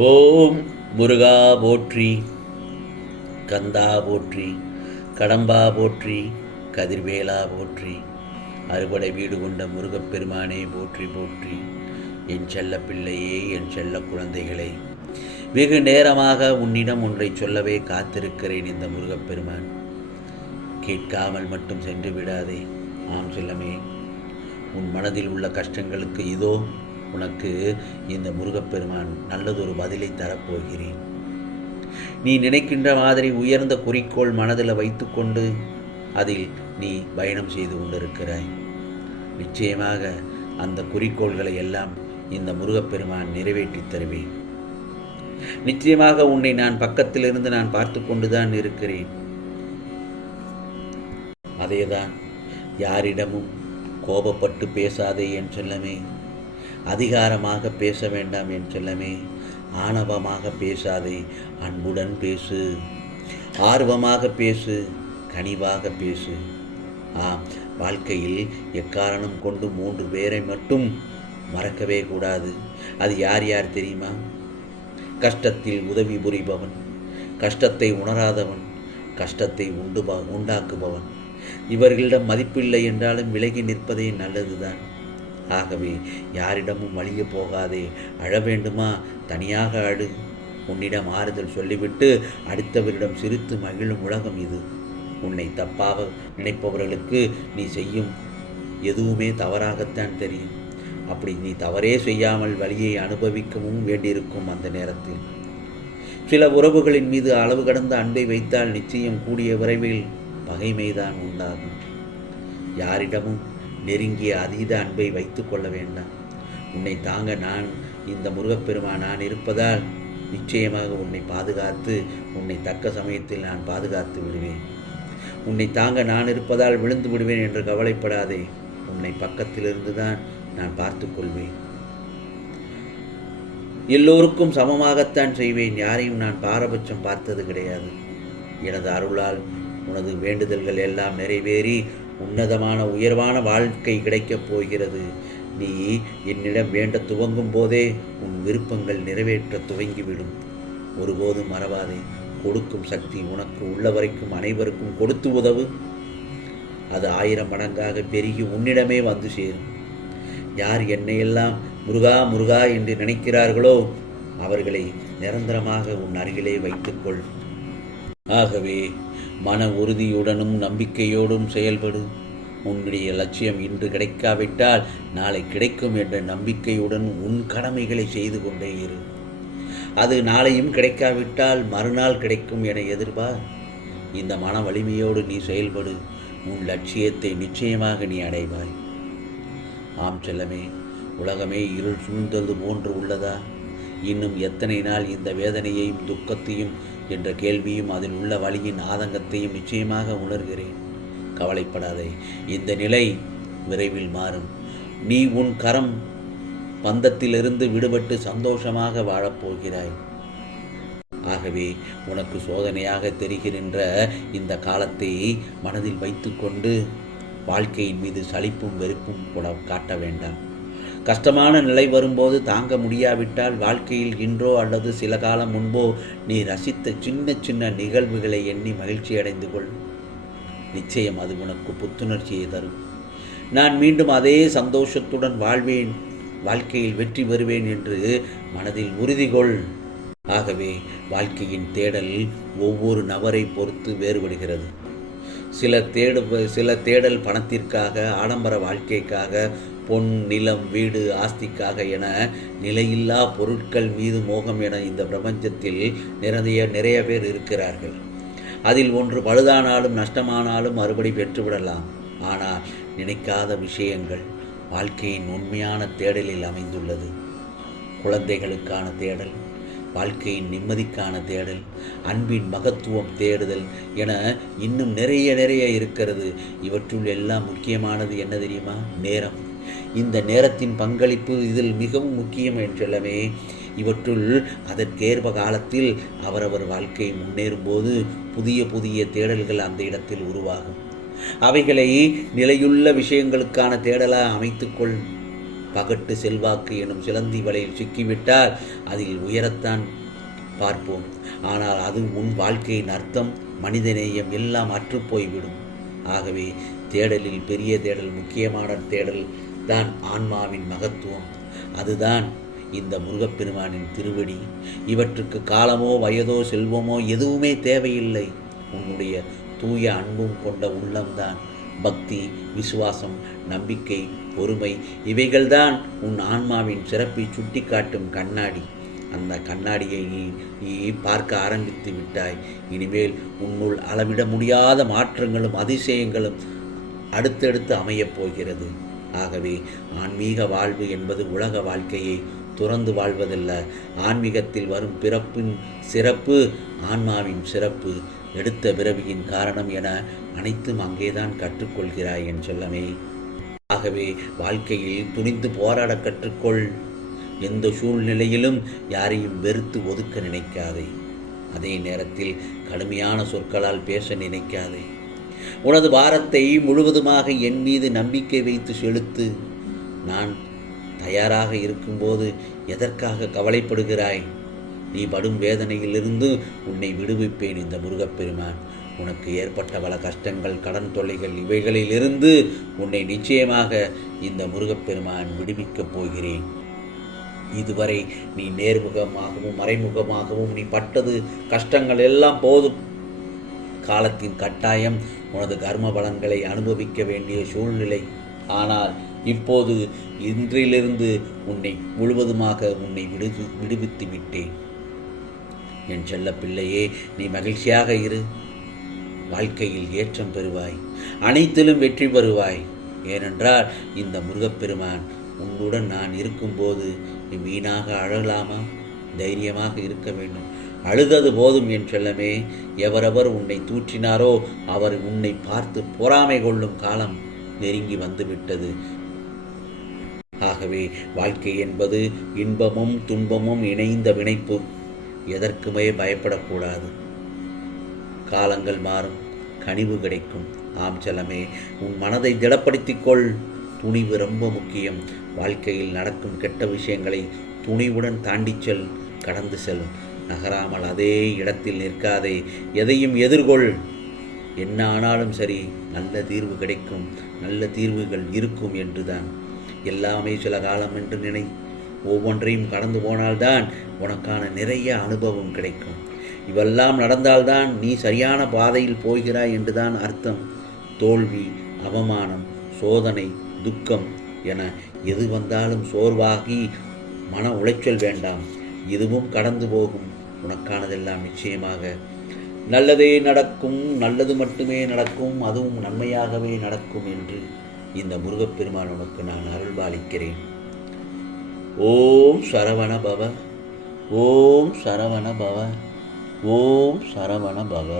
ஓம் முருகா போற்றி, கந்தா போற்றி, கடம்பா போற்றி, கதிர்வேலா போற்றி, அறுபடை வீடு கொண்ட முருகப்பெருமானே போற்றி போற்றி. என் செல்ல பிள்ளையே, என் செல்ல குழந்தைகளை, வெகு நேரமாக உன்னிடம் ஒன்றை சொல்லவே காத்திருக்கிறேன். இந்த முருகப்பெருமான் கேட்காமல் மட்டும் சென்று விடாதே. ஆம் செல்லமே, உன் மனதில் உள்ள கஷ்டங்களுக்கு இதோ உனக்கு இந்த முருகப்பெருமான் நல்லதொரு பதிலை தரப்போகிறேன். நீ நினைக்கின்ற மாதிரி உயர்ந்த குறிக்கோள் மனதில் வைத்துக்கொண்டு அதில் நீ பயணம் செய்து கொண்டிருக்கிறாய். நிச்சயமாக அந்த குறிக்கோள்களை எல்லாம் இந்த முருகப்பெருமான் நிறைவேற்றி தருவேன். நிச்சயமாக உன்னை நான் பக்கத்திலிருந்து நான் பார்த்து கொண்டுதான் இருக்கிறேன். அதேதான், யாரிடமும் கோபப்பட்டு பேசாதே என் செல்லமே. அதிகாரமாக பேச வேண்டாம் என் செல்லமே. ஆணவமாக பேசாதே, அன்புடன் பேசு, ஆர்வமாக பேசு, கனிவாக பேசு. வாழ்க்கையில் எக்காரணம் கொண்டு 3 பேரை மட்டும் மறக்கவே கூடாது. அது யார் யார் தெரியுமா? கஷ்டத்தில் உதவி புரிபவன், கஷ்டத்தை உணராதவன், கஷ்டத்தை உண்டாக்குபவன். இவர்களிடம் மதிப்பில்லை என்றாலும் விலகி நிற்பதே நல்லதுதான். ஆகவே யாரிடமும் வலிய போகாதே. அழ வேண்டுமா? தனியாக அழு. உன்னிடம் ஆறுதல் சொல்லிவிட்டு அடுத்தவரிடம் சிரித்து மகிழும் உலகம் இது. உன்னை தப்பாக நினைப்பவர்களுக்கு நீ செய்யும் எதுவுமே தவறாகத்தான் தெரியும். அப்படி நீ தவறே செய்யாமல் வலியை அனுபவிக்கவும் வேண்டியிருக்கும். அந்த நேரத்தில் சில உறவுகளின் மீது அளவு கடந்த அன்பை வைத்தால் நிச்சயம் கூடிய விரைவில் பகைமைதான் உண்டாகும். யாரிடமும் நெருங்கிய அதீத அன்பை வைத்து கொள்ள வேண்டாம். உன்னை தாங்க நான் இந்த முருகப்பெருமான் நான் இருப்பதால் நிச்சயமாக உன்னை பாதுகாத்து உன்னை தக்க சமயத்தில் நான் பாதுகாத்து விடுவேன். உன்னை தாங்க நான் இருப்பதால் விழுந்து விடுவேன் என்று கவலைப்படாதே. உன்னை பக்கத்திலிருந்து தான் நான் பார்த்து கொள்வேன். எல்லோருக்கும் சமமாகத்தான் செய்வேன். யாரையும் நான் பாரபட்சம் பார்த்தது கிடையாது. எனது அருளால் உனது வேண்டுதல்கள் எல்லாம் நிறைவேறி உன்னதமான உயர்வான வாழ்க்கை கிடைக்கப் போகிறது. நீ என்னிடம் வேண்ட துவங்கும் போதே உன் விருப்பங்கள் நிறைவேற்ற துவங்கிவிடும். ஒருபோதும் மறவாதே. கொடுக்கும் சக்தி உனக்கு உள்ள வரைக்கும் அனைவருக்கும் கொடுத்து உதவு. அது 1000 மடங்காக பெருகி உன்னிடமே வந்து சேரும். யார் என்னையெல்லாம் முருகா முருகா என்று நினைக்கிறார்களோ அவர்களை நிரந்தரமாக உன் அருகிலே வைத்துக்கொள். ஆகவே மன உறுதியுடனும் நம்பிக்கையோடும் செயல்படு. உன்னுடைய லட்சியம் இன்று கிடைக்காவிட்டால் நாளை கிடைக்கும் என்ற நம்பிக்கையுடன் உன் கடமைகளை செய்து கொண்டே இரு. அது நாளையும் கிடைக்காவிட்டால் மறுநாள் கிடைக்கும் என எதிர்பார். இந்த மன வலிமையோடு நீ செயல்படு. உன் லட்சியத்தை நிச்சயமாக நீ அடைவாய். ஆம் செல்லமே, உலகமே இருள் சூழ்ந்தது போன்று உள்ளதா? இன்னும் எத்தனை நாள் இந்த வேதனையையும் துக்கத்தையும் என்ற கேள்வியும் அதில் உள்ள வலியின் ஆதங்கத்தையும் நிச்சயமாக உணர்கிறேன். கவலைப்படாதே. இந்த நிலை விரைவில் மாறும். நீ உன் கரம் பந்தத்திலிருந்து விடுபட்டு சந்தோஷமாக வாழப்போகிறாய். ஆகவே உனக்கு சோதனையாக தெரிகின்ற இந்த காலத்தை மனதில் வைத்துக்கொண்டு வாழ்க்கையின் மீது சலிப்பும் வெறுப்பும் கூட காட்ட வேண்டாம். கஷ்டமான நிலை வரும்போது தாங்க முடியாவிட்டால் வாழ்க்கையில் இன்றோ அல்லது சில காலம் முன்போ நீ ரசித்த சின்ன சின்ன நிகழ்வுகளை எண்ணி மகிழ்ச்சி அடைந்து கொள். நிச்சயம் அது உனக்கு புத்துணர்ச்சியை தரும். நான் மீண்டும் அதே சந்தோஷத்துடன் வாழ்வேன், வாழ்க்கையில் வெற்றி பெறுவேன் என்று மனதில் உறுதிகொள். ஆகவே வாழ்க்கையின் தேடல் ஒவ்வொரு நபரை பொறுத்து வேறுபடுகிறது. சில தேடல் பணத்திற்காக, ஆடம்பர வாழ்க்கைக்காக, பொன், நிலம், வீடு, ஆஸ்திக்காக என நிலையில்லா பொருட்கள் மீது மோகம் என இந்த பிரபஞ்சத்தில் நிறைய பேர் இருக்கிறார்கள். அதில் ஒன்று பழுதானாலும் நஷ்டமானாலும் மறுபடி பெற்றுவிடலாம். ஆனால் நினைக்காத விஷயங்கள் வாழ்க்கையின் உண்மையான தேடலில் அமைந்துள்ளது. குழந்தைகளுக்கான தேடல், வாழ்க்கையின் நிம்மதிக்கான தேடல், அன்பின் மகத்துவம் தேடுதல் என இன்னும் நிறைய இருக்கிறது. இவற்றுள் எல்லாம் முக்கியமானது என்ன தெரியுமா? நேரம். இந்த நேரத்தின் பங்களிப்பு இதில் மிகவும் முக்கியம் என்றெல்லாமே. இவற்றுள் அதற்கேற்ப காலத்தில் அவரவர் வாழ்க்கை முன்னேறும்போது புதிய தேடல்கள் அந்த இடத்தில் உருவாகும். அவைகளை நிலையுள்ள விஷயங்களுக்கான தேடலாக அமைத்துக்கொள். பகட்டு செல்வாக்கு எனும் சிலந்தி வலையில் சிக்கிவிட்டால் அதில் உயரத்தான் பார்ப்போம். ஆனால் அது உன் வாழ்க்கையின் அர்த்தம், மனிதநேயம் எல்லாம் அற்றுப்போய்விடும். ஆகவே தேடலில் பெரிய தேடல், முக்கியமான தேடல் தான் ஆன்மாவின் மகத்துவம். அதுதான் இந்த முருகப்பெருமானின் திருவடி. இவற்றுக்கு காலமோ வயதோ செல்வமோ எதுவுமே தேவையில்லை. உன்னுடைய தூய அன்பும் கொண்ட உள்ளம்தான். பக்தி, விசுவாசம், நம்பிக்கை, பொறுமை இவைகள்தான் உன் ஆன்மாவின் சிறப்பை சுட்டி காட்டும் கண்ணாடி. அந்த கண்ணாடியை நீ பார்க்க ஆரம்பித்து விட்டாய். இனிமேல் உன்னுள் அளவிட முடியாத மாற்றங்களும் அதிசயங்களும் அடுத்தடுத்து அமையப் போகிறது. ஆகவே ஆன்மீக வாழ்வு என்பது உலக வாழ்க்கையை துறந்து வாழ்வதல்ல. ஆன்மீகத்தில் வரும் பிறப்பின் சிறப்பு ஆன்மாவின் சிறப்பு, எடுத்த பிறவியின் காரணம் என அனைத்தும் அங்கேதான் கற்றுக்கொள்கிறாய் என் செல்லமே. ஆகவே வாழ்க்கையில் துணிந்து போராட கற்றுக்கொள். எந்த சூழ்நிலையிலும் யாரையும் வெறுத்து ஒதுக்க நினைக்காதே. அதே நேரத்தில் கடுமையான சொற்களால் பேச நினைக்காதே. உனது பாரத்தை முழுவதுமாக என் மீது நம்பிக்கை வைத்து செலுத்து. நான் தயாராக இருக்கும்போது எதற்காக கவலைப்படுகிறாய்? நீ படும் வேதனையிலிருந்து உன்னை விடுவிப்பேன் இந்த முருகப்பெருமான். உனக்கு ஏற்பட்ட பல கஷ்டங்கள், கடன் தொல்லைகள் இவைகளிலிருந்து உன்னை நிச்சயமாக இந்த முருகப்பெருமான் விடுவிக்கப் போகிறேன். இதுவரை நீ நேர்முகமாகவும் மறைமுகமாகவும் நீ பட்டது கஷ்டங்கள் எல்லாம் போதும். காலத்தின் கட்டாயம் உனது கர்ம பலன்களை அனுபவிக்க வேண்டிய சூழ்நிலை. ஆனால் இப்போது இன்றிலிருந்து உன்னை முழுவதுமாக உன்னை விடுவித்து விட்டேன். என் செல்ல பிள்ளையே, நீ மகிழ்ச்சியாக இரு. வாழ்க்கையில் ஏற்றம் பெறுவாய், அனைத்திலும் வெற்றி பெறுவாய். ஏனென்றால் இந்த முருகப்பெருமான் உன்னுடன் நான் இருக்கும்போது நீ வீணாக அழலாமா? தைரியமாக இருக்க வேண்டும். அழுதது போதும் என் செல்லமே. எவரவர் உன்னை தூற்றினாரோ அவர் உன்னை பார்த்து பொறாமை கொள்ளும் காலம் நெருங்கி வந்துவிட்டது. ஆகவே வாழ்க்கை என்பது இன்பமும் துன்பமும் இணைந்த வினைப்பு. எதற்குமே பயப்படக்கூடாது. காலங்கள் மாறும், கனிவு கிடைக்கும். ஆம் செல்லமே, உன் மனதை திடப்படுத்திக் கொள். துணிவு ரொம்ப முக்கியம். வாழ்க்கையில் நடக்கும் கெட்ட விஷயங்களை துணிவுடன் தாண்டிச் செல், கடந்து செல். நகராமல் அதே இடத்தில் நிற்காதே. எதையும் எதிர்கொள். என்ன ஆனாலும் சரி, நல்ல தீர்வு கிடைக்கும், நல்ல தீர்வுகள் இருக்கும் என்றுதான். எல்லாமே சில காலம் என்று நினை. ஒவ்வொன்றையும் கடந்து போனால்தான் உனக்கான நிறைய அனுபவம் கிடைக்கும். இவெல்லாம் நடந்தால்தான் நீ சரியான பாதையில் போகிறாய் என்றுதான் அர்த்தம். தோல்வி, அவமானம், சோதனை, துக்கம் என எது வந்தாலும் சோர்வாகி மன உளைச்சல் வேண்டாம். இதுவும் கடந்து போகும். உனக்கானதெல்லாம் நிச்சயமாக நல்லதே நடக்கும், நல்லது மட்டுமே நடக்கும், அதுவும் நன்மையாகவே நடக்கும் என்று இந்த முருகப்பெருமான் உனக்கு நான் அருள்பாலிக்கிறேன். ஓம் சரவண பவ, ஓம் சரவண பவ, ஓம் சரவண பவ.